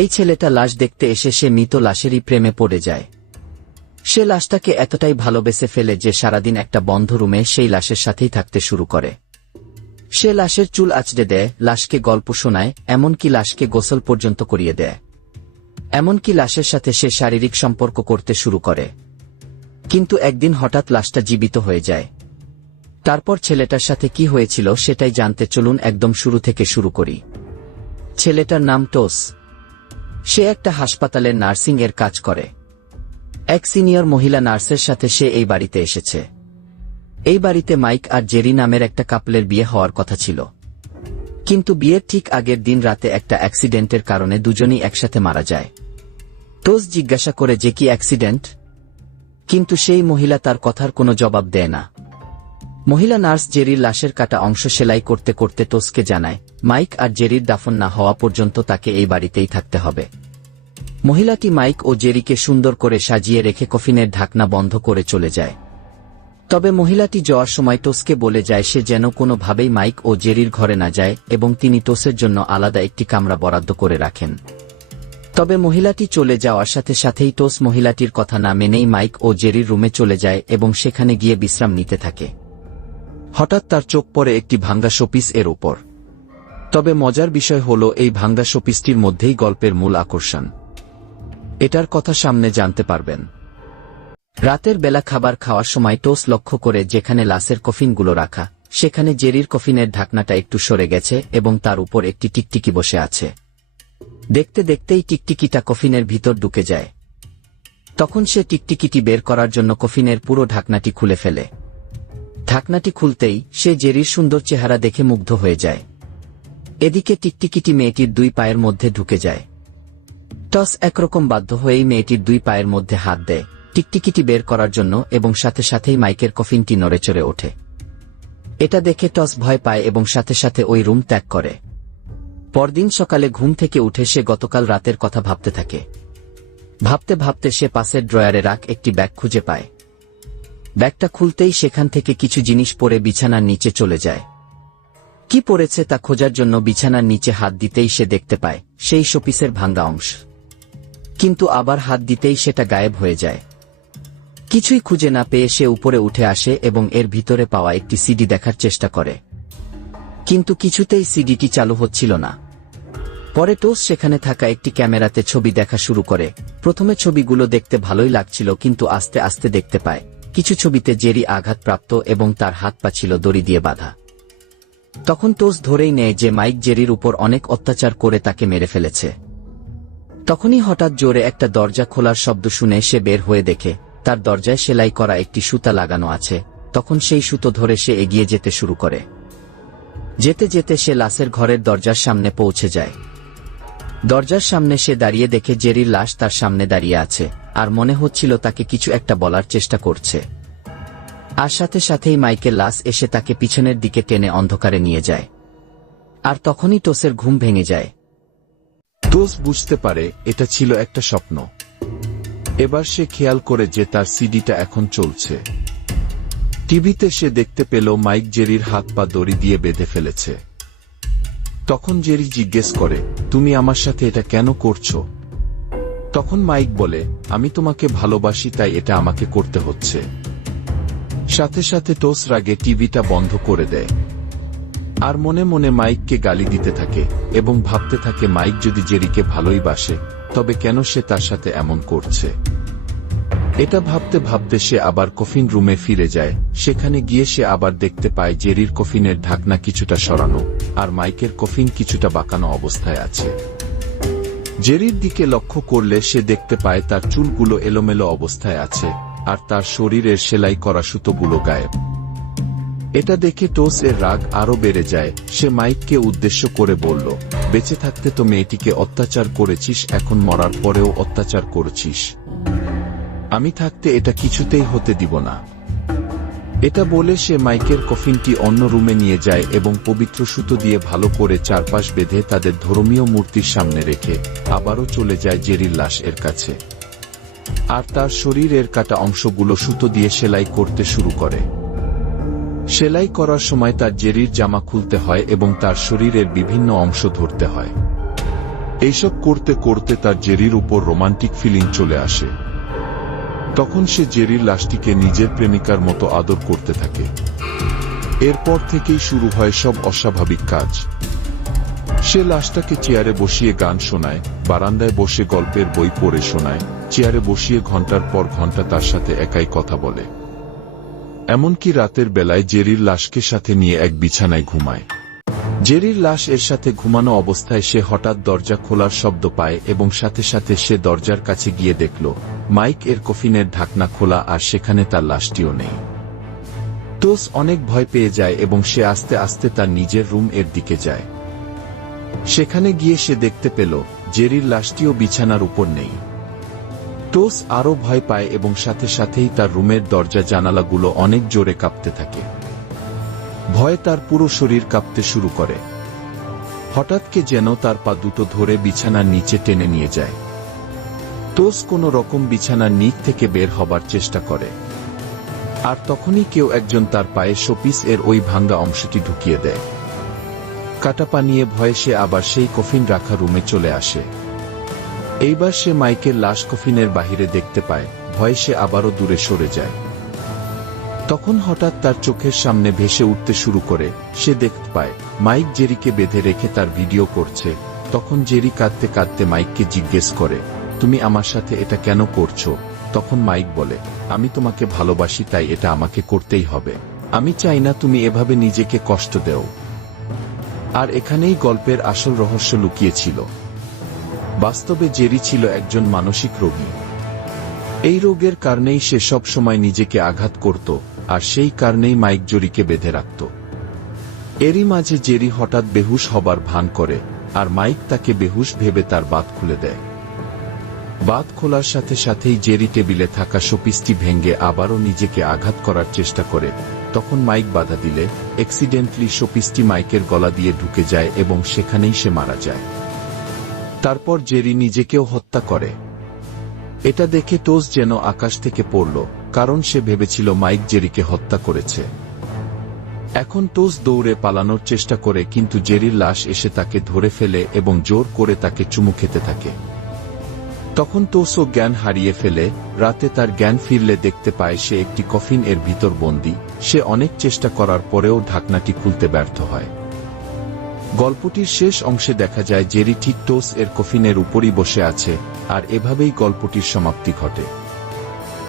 এই ছেলেটা লাশ দেখতে এসে সে মৃত লাশেরই প্রেমে পড়ে যায়। সে লাশটাকে এতটাই ভালোবেসে ফেলে যে সারাদিন একটা বন্ধ রুমে সেই লাশের সাথেই থাকতে শুরু করে। সে লাশের চুল আঁচড়ে দেয়, লাশকে গল্প শোনায়, এমনকি লাশকে গোসল পর্যন্ত করিয়ে দেয়। এমনকি লাশের সাথে সে শারীরিক সম্পর্ক করতে শুরু করে। কিন্তু একদিন হঠাৎ লাশটা জীবিত হয়ে যায়। তারপর ছেলেটার সাথে কি হয়েছিল সেটাই জানতে চলুন একদম শুরু থেকে শুরু করি। ছেলেটার নাম টোস। সে একটা হাসপাতালের নার্সিং এর কাজ করে। এক সিনিয়র মহিলা নার্সের সাথে সে এই বাড়িতে এসেছে। এই বাড়িতে মাইক আর জেরি নামের একটা কাপলের বিয়ে হওয়ার কথা ছিল। কিন্তু বিয়ের ঠিক আগের দিন রাতে একটা অ্যাক্সিডেন্টের কারণে দুজনই একসাথে মারা যায়। টোস জিজ্ঞাসা করে যে কি অ্যাক্সিডেন্ট? কিন্তু সেই মহিলা তার কথার কোনো জবাব দেয় না। মহিলা নার্স জেরির লাশের কাটা অংশ সেলাই করতে করতে টোসকে জানায়, মাইক আর জেরির দাফন না হওয়া পর্যন্ত তাকে এই বাড়িতেই থাকতে হবে। মহিলাটি মাইক ও জেরিকে সুন্দর করে সাজিয়ে রেখে কফিনের ঢাকনা বন্ধ করে চলে যায়। তবে মহিলাটি যাওয়ার সময় টোসকে বলে যায়, সে যেন কোনোভাবেই মাইক ও জেরির ঘরে না যায় এবং তিনি টোসের জন্য আলাদা একটি কামরা বরাদ্দ করে রাখেন। তবে মহিলাটি চলে যাওয়ার সাথে সাথেই টোস মহিলাটির কথা না মেনেই মাইক ও জেরির রুমে চলে যায় এবং সেখানে গিয়ে বিশ্রাম নিতে থাকে। হঠাৎ তার চোখ পড়ে একটি ভাঙ্গা শোপিস এর উপর। তবে মজার বিষয় হল এই ভাঙ্গা শোপিসটির মধ্যেই গল্পের মূল আকর্ষণ। এটার কথা সামনে জানতে পারবেন। রাতের বেলা খাবার খাওয়ার সময় টোস লক্ষ্য করে যেখানে লাশের কফিনগুলো রাখা, সেখানে জেরির কফিনের ঢাকনাটা একটু সরে গেছে এবং তার উপর একটি টিকটিকি বসে আছে। দেখতে দেখতেই টিকটিকিটা কফিনের ভিতর ঢুকে যায়। তখন সে টিকটিকিটি বের করার জন্য কফিনের পুরো ঢাকনাটি খুলে ফেলে। ঢাকনাটি খুলতেই সে জেরির সুন্দর চেহারা দেখে মুগ্ধ হয়ে যায়। এদিকে টিকটিকিটি মেয়েটির দুই পায়ের মধ্যে ঢুকে যায়। টস একরকম বাধ্য হয়েই মেয়েটির দুই পায়ের মধ্যে হাত দেয়। টিকটিকিটি বের করার জন্য এবং সাথে সাথেই মাইকের কফিনটি নড়েচড়ে ওঠে। এটা দেখে টস ভয় পায় এবং সাথে সাথে ওই রুম ত্যাগ করে। পরদিন সকালে ঘুম থেকে উঠে সে গতকাল রাতের কথা ভাবতে থাকে। ভাবতে ভাবতে সে পাশের ড্রয়ারে রাখ একটি ব্যাগ খুঁজে পায়। ব্যাগটা খুলতেই সেখান থেকে কিছু জিনিস পরে বিছানার নিচে চলে যায়। কি পড়েছে তা খোঁজার জন্য বিছানার নিচে হাত দিতেই সে দেখতে পায়, সেই শোপিসের ভাঙ্গা অংশ। কিন্তু আবার হাত দিতেই সেটা গায়েব হয়ে যায়। কিছুই খুঁজে না পেয়ে সে উপরে উঠে আসে এবং এর ভিতরে পাওয়া একটি সিডি দেখার চেষ্টা করে। কিন্তু কিছুতেই সিডিটি চালু হচ্ছিল না। পরে টোস সেখানে থাকা একটি ক্যামেরাতে ছবি দেখা শুরু করে। প্রথমে ছবিগুলো দেখতে ভালোই লাগছিল, কিন্তু আস্তে আস্তে দেখতে পায়। কিছু ছবিতে জেরি আঘাতপ্রাপ্ত এবং তার হাত পা ছিল দড়ি দিয়ে বাঁধা। তখন টোস ধরেই নেয় যে মাইক জেরির উপর অনেক অত্যাচার করে তাকে মেরে ফেলেছে। তখনই হঠাৎ জোরে একটা দরজা খোলার শব্দ শুনে সে বের হয়ে দেখে, তার দরজায় সেলাই করা একটি সুতা লাগানো আছে, তখন সেই সুতো ধরে সে এগিয়ে যেতে শুরু করে। যেতে যেতে সে লাশের ঘরের দরজার সামনে পৌঁছে যায়। দরজার সামনে সে দাঁড়িয়ে দেখে জেরির লাশ তার সামনে দাঁড়িয়ে আছে। আর মনে হচ্ছিল তাকে কিছু একটা বলার চেষ্টা করছে। আর সাথে সাথেই মাইকেল লাশ এসে তাকে পিছনের দিকে টেনে অন্ধকারে নিয়ে যায়। আর তখনই টোসের ঘুম ভেঙে যায়। টোস বুঝতে পারে এটা ছিল একটা স্বপ্ন। এবার সে খেয়াল করে যে তার সিডিটা এখন চলছে। টিভিতে সে দেখতে পেল মাইক জেরির হাত পা দড়ি দিয়ে বেঁধে ফেলেছে। তখন জেরি জিজ্ঞেস করে, তুমি আমার সাথে এটা কেন করছ? তখন মাইক বলে, আমি তোমাকে ভালোবাসি, তাই এটা আমাকে করতে হচ্ছে। সাথে সাথে টোস রাগে টিভিটা বন্ধ করে দেয়। আর মনে মনে মাইককে গালি দিতে থাকে, এবং ভাবতে থাকে মাইক যদি জেরিকে ভালোই বাসে, তবে কেন সে তার সাথে এমন করছে? এটা ভাবতে ভাবতে সে আবার কফিন রুমে ফিরে যায়, সেখানে গিয়ে সে আবার দেখতে পায় জেরির কফিনের ঢাকনা কিছুটা সরানো, আর মাইকের কফিন কিছুটা বাঁকানো অবস্থায় আছে। জেরির দিকে লক্ষ্য করলে সে দেখতে পায় তার চুলগুলো এলোমেলো অবস্থায় আছে, আর তার শরীরের সেলাই করা সুতোগুলো গায়েব। এটা দেখে টোস এর রাগ আরও বেড়ে যায়। সে মাইককে উদ্দেশ্য করে বলল, বেঁচে থাকতে তো মেয়েটিকে অত্যাচার করেছিস, এখন মরার পরেও অত্যাচার করেছিস। আমি থাকতে এটা কিছুতেই হতে দিব না। এটা বলে সে মাইকের কফিনটি অন্য রুমে নিয়ে যায় এবং পবিত্র সুতো দিয়ে ভালো করে চারপাশ বেঁধে তাদের ধর্মীয় মূর্তির সামনে রেখে আবারও চলে যায় জেরির লাশ এর কাছে। আর তার শরীরের কাটা অংশগুলো সুতো দিয়ে সেলাই করতে শুরু করে। সেলাই করার সময় তার জেরির জামা খুলতে হয় এবং তার শরীরের বিভিন্ন অংশ ধরতে হয়। এইসব করতে করতে তার জেরির উপর রোমান্টিক ফিলিং চলে আসে। তখন সে জেরির লাশটিকে নিজের প্রেমিকার মতো আদর করতে থাকে। এরপর থেকেই শুরু হয় সব অস্বাভাবিক কাজ। সে লাশটাকে চেয়ারে বসিয়ে গান শোনায়, বারান্দায় বসে গল্পের বই পড়ে শোনায়, চেয়ারে বসিয়ে ঘণ্টার পর ঘণ্টা তার সাথে একাই কথা বলে। এমনকি রাতের বেলায় জেরির লাশকে সাথে নিয়ে এক বিছানায় ঘুমায়। জেরির লাশ এর সাথে ঘুমানো অবস্থায় সে হঠাৎ দরজা খোলার শব্দ পায় এবং সাথে সাথে সে দরজার কাছে গিয়ে দেখল, মাইক এর কফিনের ঢাকনা খোলা আর সেখানে তার লাশটিও নেই। তোস অনেক ভয় পেয়ে যায় এবং সে আস্তে আস্তে তার নিজের রুম এর দিকে যায়। সেখানে গিয়ে সে দেখতে পেল, জেরির লাশটিও বিছানার উপর নেই। টোস আরও ভয় পায় এবং সাথে সাথেই তার রুমের দরজা জানালাগুলো অনেক জোরে কাঁপতে থাকে। ভয়ে তার পুরো শরীর কাঁপতে শুরু করে। হঠাৎ কে যেন তার পা দুটো ধরে বিছানার নিচে টেনে নিয়ে যায়। তোস কোনো রকম বিছানার নিচ থেকে বের হবার চেষ্টা করে। আর তখনই কেউ একজন তার পায়ে শোপিস এর ওই ভাঙ্গা অংশটি ঢুকিয়ে দেয়। কাটাপা নিয়ে ভয়ে সে আবার সেই কফিন রাখা রুমে চলে আসে। এইবার সে মাইকের লাশ কফিনের বাহিরে দেখতে পায়, ভয়ে সে আবারও দূরে সরে যায়। তখন হঠাৎ তার চোখের সামনে ভেসে উঠতে শুরু করে, সে দেখতে পায়, মাইক জেরিকে বেঁধে রেখে তার ভিডিও করছে। তখন জেরি কাঁদতে কাঁদতে মাইককে জিজ্ঞেস করে, তুমি আমার সাথে এটা কেন করছ? তখন মাইক বলে, আমি তোমাকে ভালোবাসি, তাই এটা আমাকে করতেই হবে। আমি চাই না তুমি এভাবে নিজেকে কষ্ট দেও। আর এখানেই গল্পের আসল রহস্য লুকিয়েছিল। বাস্তবে জেরি ছিল একজন মানসিক রোগী। এই রোগের কারণেই সে সব সময় নিজেকে আঘাত করত আর সেই কারণেই মাইক জরিকে বেঁধে রাখত। এরই মাঝে জেরি হঠাৎ বেহুশ হবার ভান করে, আর মাইক তাকে বেহুশ ভেবে তার বাত খুলে দেয়। বাত খোলার সাথে সাথেই জেরি টেবিলে থাকা শোপিসটি ভেঙ্গে আবারও নিজেকে আঘাত করার চেষ্টা করে, তখন মাইক বাধা দিলে, অ্যাক্সিডেন্টলি শোপিসটি মাইকের গলা দিয়ে ঢুকে যায় এবং সেখানেই সে মারা যায়। তারপর জেরি নিজেকেও হত্যা করে। এটা দেখে টোস যেন আকাশ থেকে পড়ল কারণ সে ভেবেছিল মাইক জেরিকে হত্যা করেছে। এখন টোস দৌড়ে পালানোর চেষ্টা করে কিন্তু জেরির লাশ এসে তাকে ধরে ফেলে এবং জোর করে তাকে চুমু খেতে থাকে। তখন তোসও জ্ঞান হারিয়ে ফেলে, রাতে তার জ্ঞান ফিরলে দেখতে পায় সে একটি কফিন এর ভিতর বন্দী, সে অনেক চেষ্টা করার পরেও ঢাকনাটি খুলতে ব্যর্থ হয়। গল্পটির শেষ অংশে দেখা যায় জেরি ঠিক টোস এর কফিনের উপরই বসে আছে, আর এভাবেই গল্পটির সমাপ্তি ঘটে।